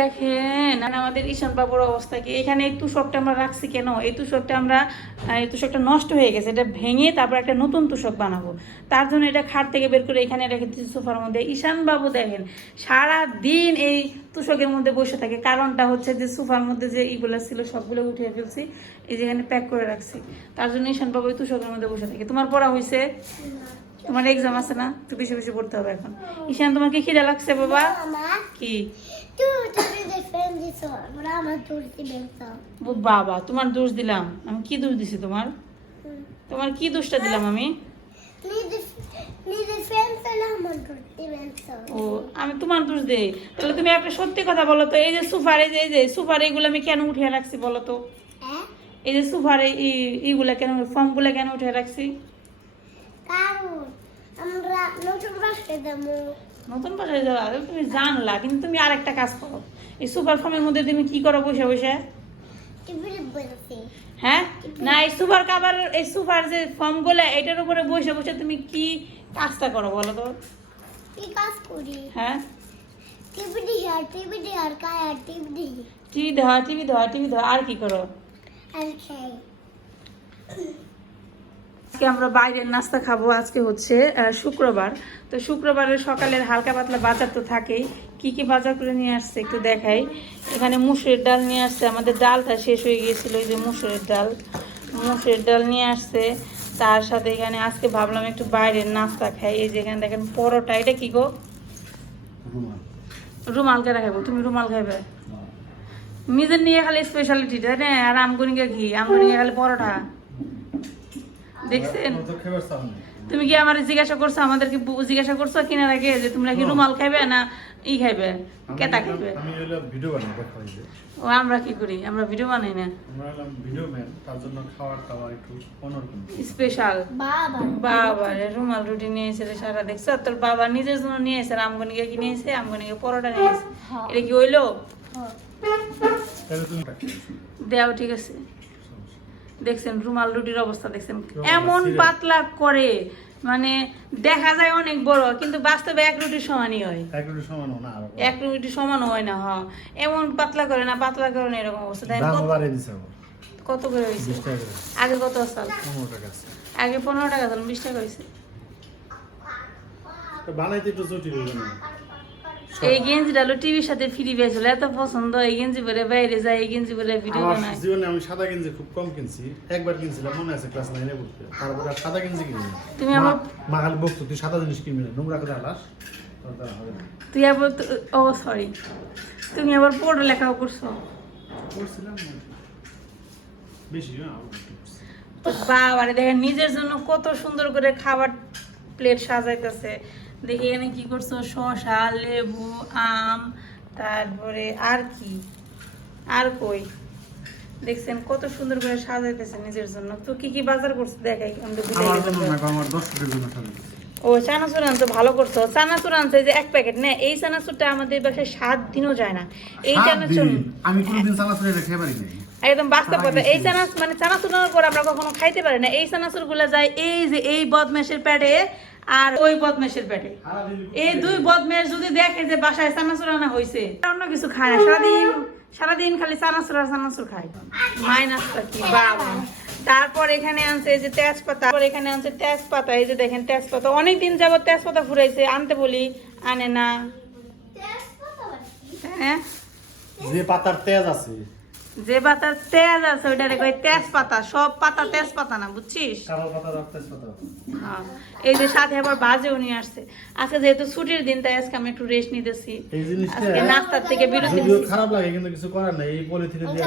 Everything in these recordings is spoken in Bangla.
দেখেন আমাদের ঈশান বাবুর অবস্থা কি? এখানে এই তুষকটা আমরা রাখছি কেন? এই তুষকটা আমরা এই তুষকটা নষ্ট হয়ে গেছে। এটা ভেঙে তারপর একটা নতুন তুষক বানাবো। তার জন্য এটা খাট থেকে বের করে এখানে রেখে দিচ্ছি সোফার মধ্যে। ঈশান বাবু দেখেন সারা দিন এই তুষকের মধ্যে বসে থাকে। কারণটা হচ্ছে যে সোফার মধ্যে যে ইগুলো ছিল সবগুলো উঠিয়ে ফেলছি। এই যেখানে প্যাক করে রাখছি। তার জন্য ঈশান বাবু এই তুষকের মধ্যে বসে থাকে। তোমার পড়া হয়েছে তোমার এক্সাম আছে না? তো বেশি বেশি পড়তে হবে এখন। ঈশান তোমাকে কি খিদে লাগছে বাবা? কি? ও বাবা তোমার দোষ দিলাম। আমি কি দোষ দিছি তোমার? তোমার কি দোষটা দিলাম আমি. ও আমি তোমার দোষ দেই। তাহলে তুমি একটা সত্যি কথা বলো তো এই যে সুফার এই যে এই যে সুফার এইগুলো আমি কেন উঠিয়ে রাখছি বলো তো? এই যে এই এইগুলা কেন ফর্মগুলো কেন উঠিয়ে রাখছি? Caro, আমরা নতুন নতুন বাসায় যাওয়া তুমি জানলা কিন্তু তুমি আরেকটা কাজ করো। এই সুপার ফর্মের মধ্যে তুমি কি করো বসে বসে? হ্যাঁ? না এই সুপার কাবার এই সুপার যে ফর্মগুলো এটার উপরে বসে বসে তুমি কি কাজটা করো বলো তো? কি কাজ করি? হ্যাঁ? টিভি দিহার টিভি দিহার কায়া টিভি দি টিভি দেওয়া টিভি দেওয়া টিভি দেওয়া আর কি করো? আর খাই। আজকে আমরা বাইরের নাস্তা খাব আজকে হচ্ছে শুক্রবার। তো শুক্রবারের সকালের হালকা পাতলা বাজার তো থাকেই। কি কি বাজার করে নিয়ে আসছে একটু দেখাই। এখানে মুসুরের ডাল নিয়ে আসছে আমাদের ডালটা শেষ হয়ে গিয়েছিল ওই যে মুসুরের ডাল। মুসুরের ডাল নিয়ে আসছে তার সাথে এখানে আজকে ভাবলাম একটু বাইরের নাস্তা খাই। এই যে এখানে দেখেন পরোটা এটা কি গো? রুমাল। কে রাখাবো তুমি রুমাল খাইবে? নিজের নিয়ে খালি স্পেশালিটি তাই না? আর আমগুনিকে ঘি আমগুনিকে খালি পরোটা। দেখছেন? তুমি কি আমার জিজ্ঞাসা করছ আমাদেরকে জিজ্ঞাসা করছ কিনার আগে যে তোমরা কি রুমাল খাইবে না ই খাইবে? কেতা খাইবে? আমি হলো ভিডিও বানাই দেখা হয় ও আমরা কি করি? আমরা ভিডিও বানাই না? আমরা হলাম ভিডিও ম্যান তার জন্য খাওয়ার দাওয়ার একটু অন্যরকম। স্পেশাল বাবা। বাবা রে রুমাল রুটি নিয়ে এসে সারা দেখছ তোর বাবা নিজের জন্য নিয়ে এসে আমগনিকে কি নিয়ে এসে আমগনিকে পরোটা নিয়ে এসে এটা কি হইল? দেও ঠিক আছে। দেখছেন রুমাল রুটির অবস্থা দেখছেন। এমন পাতলা করে মানে দেখা যায় অনেক বড় কিন্তু বাস্তবে এক রুটি সমানই হয়। এক রুটি সমান না এক রুটি সমান হয় না হ এমন পাতলা করে না পাতলা করে না এরকম অবস্থা। কত- করে হয়েছে? আগে কত সাল পনেরো টাকা আছে। আগে পনেরো টাকা ছিল বিশ টাকা হয়েছে। তো বানাইতে একটু জটিল হয়ে না। এই গেঞ্জিটা হলো টিভির সাথে ফ্রি পেয়েছিল এত পছন্দ এই গেঞ্জি পরে বাইরে যায় এই গেঞ্জি পরে ভিডিও বানায়। জীবনে আমি সাদা গেঞ্জি খুব কম কিনছি একবার কিনছিলাম মনে আছে ক্লাস পড়তে। তারপরে আর সাদা গেঞ্জি কিনি তুমি আমার- মা খালি বকতো তুই সাদা জিনিস কিনবি না নোংরা করে আলাস তুই আবার ও সরি তুমি আবার পড়ালেখাও করছ। করছিলাম বেশি না। তো বাবারে দেখেন নিজের জন্য কত সুন্দর করে খাবার প্লেট সাজাইতেছে। দেখি এখানে কি করছ? শসা লেবু আম তারপরে আর কি? আর কই? দেখছেন কত সুন্দর করে সাজাইতেছে নিজের জন্য। তো কি কি বাজার করছে? দেখাই না। ও চানাচুর আনছো ভালো করছ। চানাচুর আনছে যে এক প্যাকেট না এই চানাচুরটা আমাদের বাসায় সাত দিনও যায় না। এই চানাচুর আমি কোনোদিন চালাচুরি রেখে পারি নাই একদম বাস্তব কথা এই চানাচ মানে চানাচুরের পর আমরা কখনো খাইতে পারি না। এই চানাচুরগুলা যায় এই যে এই বদমেশের পেটে আর ওই বদমেশের পেটে। এই দুই বদমেশ যদি দেখে যে বাসায় চানাচুর আনা হয়েছে অন্য কিছু খায় না। সারাদিন সারাদিন খালি চানাচুর আর চানাচুর খায়। মাইনাসটা কি বাবা। তারপর এখানে আনছে এই যে তেজপাতা। তারপর এখানে আনছে তেজপাতা। এই যে দেখেন তেজপাতা। অনেক অনেকদিন যাবত তেজপাতা ফুরাইছে। আনতে বলি আনে না। হ্যাঁ? যে পাতার তেজ আছে। যে পাতার তেজ আছে ওইটারে কই তেজপাতা। সব পাতা তেজপাতা না বুঝছিস? কালো পাতা রক্ত পাতা হ্যাঁ। এই যে সাথে আবার বাজেও নিয়ে আসছে। আজকে যেহেতু ছুটির দিন তাই আজকে আমি একটু রেস্ট নিতেছি। এই জিনিসটা আজকে নাস্তার থেকে বিরতি। খারাপ লাগে কিন্তু কিছু করার নাই। এই পলিথিনে দিয়ে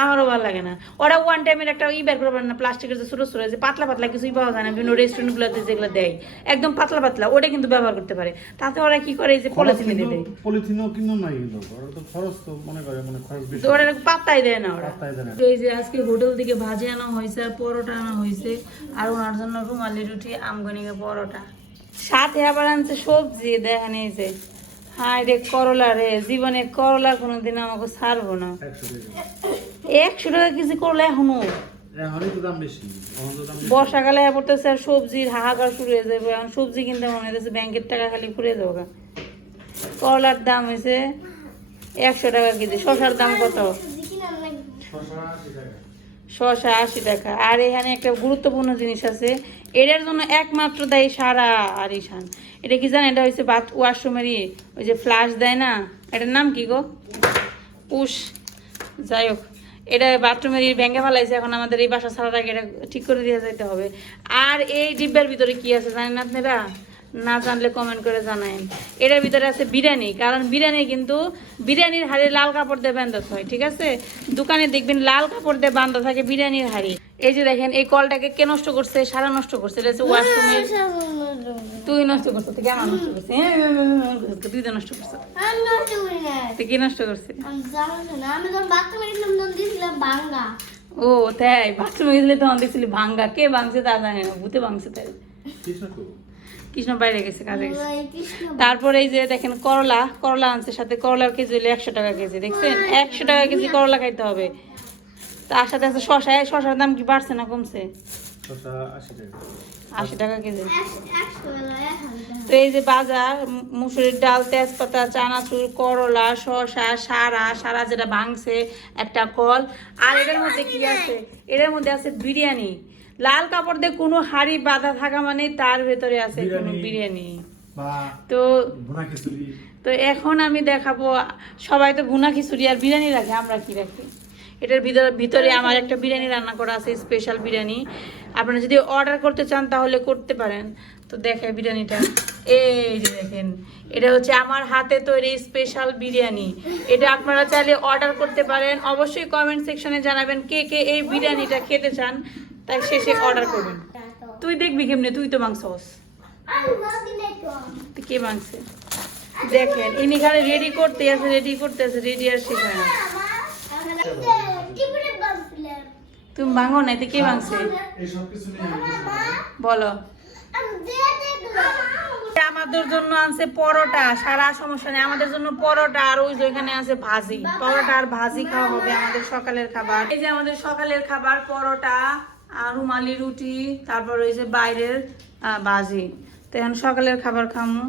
আমারও ভালো লাগে না। ওরা ওয়ান টাইমের একটা ই বের করবে না প্লাস্টিকের যে ছোট ছোট যে পাতলা পাতলা কিছুই পাওয়া যায় না বিভিন্ন রেস্টুরেন্টগুলোতে যেগুলো দেয়। একদম পাতলা পাতলা ওটা কিন্তু ব্যবহার করতে পারে। তাতে ওরা কি করে এই যে পলিথিনে দিয়ে দেয়। পলিথিনও কিন্তু নাই কিন্তু ওরা তো খরচ তো মনে করে মানে খরচ বেশি। তো ওরা। পাত্তাই দেয় না। ওরা এই যে আজকে হোটেল থেকে ভাজি আনা হয়েছে আর পরোটা আনা হয়েছে আর ওনার জন্য রুমালি রুটি আমগনিকে পরোটা। সাথে আবার আনছে সবজি দেখেন এই যে। হাই রে করলা রে জীবনে করলা কোনোদিন আমাকে ছাড়বো না। একশো টাকা। কেজি করলা এখনও। বর্ষাকালে পড়তেছে আর সবজির হাহাকার শুরু হয়ে যাবে। এখন সবজি কিনতে মনে হচ্ছে ব্যাংকের টাকা খালি ফুরে যাব। করলার দাম হয়েছে একশো টাকা কেজি। শশার দাম কত? শশা আশি টাকা। আর এখানে একটা গুরুত্বপূর্ণ জিনিস আছে। এটার জন্য একমাত্র দেয় সারা আর ঈশান এটা কি জানেন? এটা হচ্ছে বাথ ওয়াশরুমেরই ওই যে ফ্লাশ দেয় না? এটার নাম কি গো? পুষ যাই হোক, এটা বাথরুমের ভেঙে ফেলাইছে। এখন আমাদের এই বাসা আগে এটা ঠিক করে দিয়ে যেতে হবে। আর এই ডিব্বার ভিতরে কি আছে জানেন আপনারা? না জানলে কমেন্ট করে জানায়েন। এটার ভিতরে আছে বিরিয়ানি কারণ বিরিয়ানি কিন্তু বিরিয়ানির হাড়ি লাল কাপড় দিয়ে বান্ধা হয় ঠিক আছে? দোকানে দেখবেন লাল কাপড় দিয়ে বান্ধা থাকে বিরিয়ানির হাড়ি। এই যে দেখেন এই কলটাকে কে নষ্ট করছে? সারা নষ্ট করছে। এটা হচ্ছে ওয়াশরুমের তুই নষ্ট করছ তুই কেমন নষ্ট করছিস হ্যাঁ, তুই তো নষ্ট করছ। আমি নষ্ট করি না। তুই কি নষ্ট বাঙ্গা ও তাই বাথরুমে গেলে তখন দেখছিলি ভাঙ্গা। কে ভাঙছে তা জানে না ভূতে ভাঙছে তাই। কৃষ্ণ বাইরে গেছে কাজে গেছে। তারপরে এই যে দেখেন করলা করলা আনছে সাথে করলার কেজি হলো একশো টাকা কেজি দেখছেন? একশো টাকা কেজি করলা খাইতে হবে। তার সাথে আছে শশা শশার দাম কি বাড়ছে না কমছে? আশি টাকা কেজি। তো এই যে বাজার মুসুরির ডাল তেজপাতা চানাচুর করলা শসা সারা সারা যেটা ভাঙছে একটা কল। আর এটার মধ্যে কি আছে? এটার মধ্যে আছে বিরিয়ানি। লাল কাপড় দিয়ে কোনো হাড়ি বাঁধা থাকা মানে তার ভেতরে আছে কোনো বিরিয়ানি। তো তো এখন আমি দেখাবো সবাই তো ভুনা খিচুড়ি আর বিরিয়ানি রাখে আমরা কি রাখি? এটার ভিতরে ভিতরে আমার একটা বিরিয়ানি রান্না করা আছে স্পেশাল বিরিয়ানি। আপনারা যদি অর্ডার করতে চান তাহলে করতে পারেন। তো দেখে বিরিয়ানিটা। এই যে দেখেন এটা হচ্ছে আমার হাতে তৈরি স্পেশাল বিরিয়ানি। এটা আপনারা চাইলে অর্ডার করতে পারেন। অবশ্যই কমেন্ট সেকশনে জানাবেন কে কে এই বিরিয়ানিটা খেতে চান। তাই শেষে অর্ডার করবেন। তুই দেখবি কেমনে, তুই তো মাংস কে মাংসে? দেখেন, ইনি খালি রেডি করতে আছে রেডি করতে আছে রেডি আর শেষ হয় না। তুমি ভাঙো নাই তো কে ভাঙছে বলো। আমি আমাদের জন্য আনছে পরোটা, সারা সমস্যা নেই। আমাদের জন্য পরোটা আর ওই যেখানে আছে ভাজি। পরোটা আর ভাজি খাওয়া হবে আমাদের সকালের খাবার। এই যে আমাদের সকালের খাবার, পরোটা। রুমালি রুটি তারপর ওই যে বাইরের ভাজি তো এখন সকালের খাবার খামু।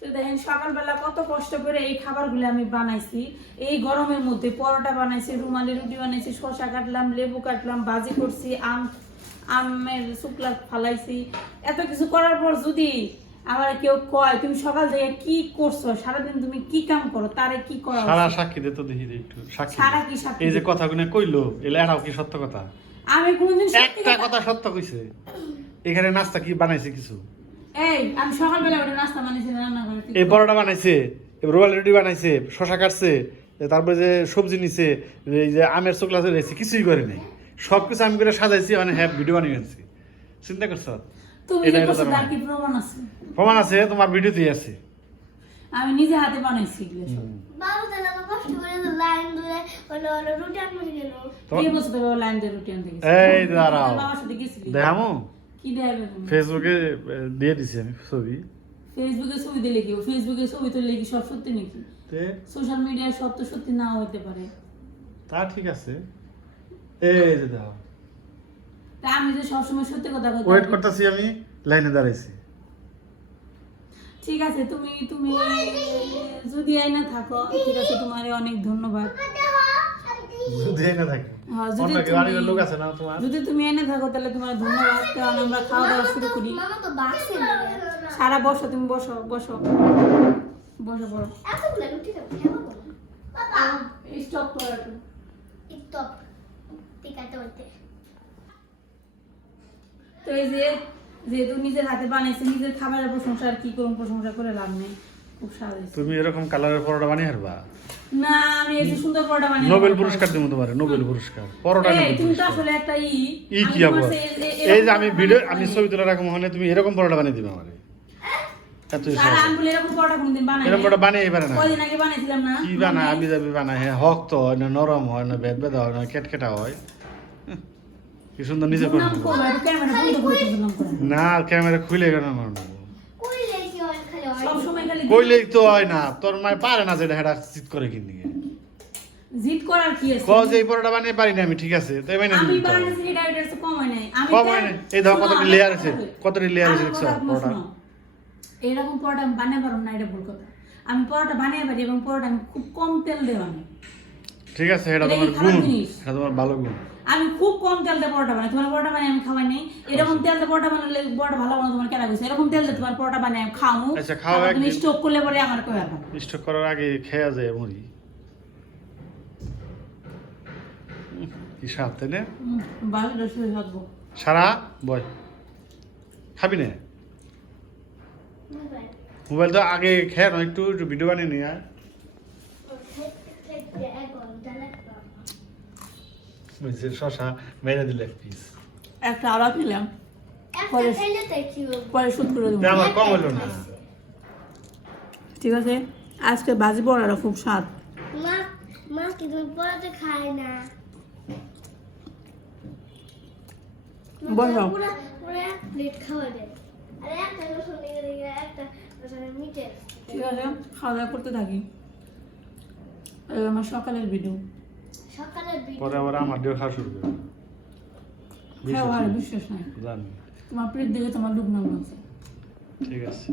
তো দেখেন সকালবেলা কত কষ্ট করে এই খাবারগুলো আমি বানাইছি। এই গরমের মধ্যে পরোটা বানাইছি রুমালি রুটি বানাইছি শসা কাটলাম লেবু কাটলাম ভাজি করছি আম আমের শুকলা ফালাইছি। এত কিছু করার পর যদি আবার কেউ কয় তুমি সকাল থেকে কি করছ? সারাদিন তুমি কি কাম করো? তারে কি করা সারা সাক্ষী দে তো দেখি একটু সাক্ষী সারা কি সাক্ষী এই যে কথাগুলো কইলো এলে এটাও কি সত্য কথা? আমি কোনদিন একটা কথা- সত্য কইছে। এখানে নাস্তা কি বানাইছে কিছু? এই আমি সকালবেলা ওটা নাস্তা বানিয়েছি রান্না করে এই পরোটা বানাইছে রোয়াল রুটি বানাইছে শশা কাটছে তারপরে যে সবজি নিছে এই যে আমের চোকলা রয়েছে কিছুই করে নাই। সব কিছু আমি করে সাজাইছি মানে হ্যাঁ ভিডিও বানিয়ে আনছি। চিন্তা করছ? প্রমাণ আছে? তোমার ভিডিওতেই আছে। আমি নিজে হাতে বানাইছি এই দাঁড়াও? দেখামো? ফেসবুকে দিয়ে দিছি আমি ছবি। ফেসবুকে ছবি দিলে কি? ফেসবুকে ছবি তুললে কি সব সত্যি নাকি? সোশ্যাল মিডিয়ায় সব তো সত্যি নাও হতে পারে। তা ঠিক আছে। এই যে দাও তা আমি যে সবসময় সত্যি কথা বলতে ওয়েট করতেছি আমি লাইনে দাঁড়াইছি। ঠিক আছে তুমি তুমি যদি আইনা থাকো ঠিক আছে তোমার অনেক ধন্যবাদ। যদি না থাকে। হ্যাঁ, যদি তুমি- আরেকজন লোক আছে না তোমার? যদি তুমি এনে থাকো তাহলে তোমার ধন্যবাদ। কারণ আমরা খাওয়া দাওয়া শুরু করি। সারা বসো তুমি বসো বসো। বসো বসো। স্টপ করো তো এই যে যেহেতু নিজের হাতে বানাইছে নিজের খাবারের প্রশংসা আর কি করুন প্রশংসা করে লাভ নেই। খুব স্বাদ হয়েছে। তুমি এরকম কালারের পরোটা বানিয়ে হারবা? না আমি এই যে সুন্দর পরোটা নোবেল পুরস্কার দিব তোমারে নোবেল পুরস্কার। পরোটা এই, তুমি তো আসলে একটা ই। ই কি আবার? এই যে আমি ভিডিও আমি ছবি তুলে রাখব মানে তুমি এরকম পরোটা বানিয়ে দিবে আমারে। এত সারা আঙ্গুল এরকম পরোটা কোনদিন বানাই এরকম পরোটা না। কদিন আগে বানাইছিলাম না? কি আবি যাবি বানায়? হ্যাঁ হক তো হয় না নরম হয় না বেদ বেদা হয় না কেটকেটা হয়। কি সুন্দর নিজে করে না ক্যামেরা খুলে কেন কইলে কি খালি সব সময় খালি কইলেই তো হয় না তোর মায় পারে না যেটা হেটা চিত করে কিনে জিদ করার কি আছে? ক যে এই পরোটা বানিয়ে পারি না আমি ঠিক আছে তাই মানে আমি দিতে হবে। বানাইছি এটা এটা হচ্ছে কম হয় নাই। আমি কম হয় নাই। এই দেখো কতটি আছে, কতটি layer আছে দেখছ পরোটা? এরকম পরোটা আমি বানাতে পারব না এটা ভুল কথা। আমি পরোটা বানিয়ে পারি এবং পরোটা আমি খুব কম তেল দেওয়া আমি। ঠিক আছে এটা এটা তোমার গুণ এটা তোমার ভালো গুণ। আমি খুব কম তেল দিয়ে পরোটা বানাই। তোমার পরোটা বানিয়ে আমি খাওয়াই নেই। এরকম তেল দিয়ে পরোটা বানালে পরোটা ভালো বানানো তোমার কেনা বুঝছে? এরকম তেল দিয়ে তোমার পরোটা বানিয়ে আমি খাওয়ামু। আচ্ছা, খাও তুমি। স্টক করলে পরে আমার কই ব্যাপার স্টক করার আগে খেয়া যায় মুড়ি। কি স্বাদ তাই না? শুয়ে থাকব। সারা বয় খাবি না? মোবাইল। তো আগে খেয়ে না একটু একটু ভিডিও বানিয়ে নিয়ে আয় শশা মেরে দিলে এক পিস একটা আলাপ নিলাম। পরে- শুট করে দেবো। আমার কম হলো না। ঠিক আছে? আজকে বাজি পড়াটা খুব স্বাদ। মা মা কি তুমি পড়াতে খায় না? মিটে ঠিক আছে খাওয়া দাওয়া করতে থাকি। আমার সকালের ভিডিও পরে আবার আমার দিয়ে খাওয়া শুরু করে বিশ্বাস নাই। জানি। তোমার প্লেট দেখে তোমার ডুব নাম আছে। ঠিক আছে।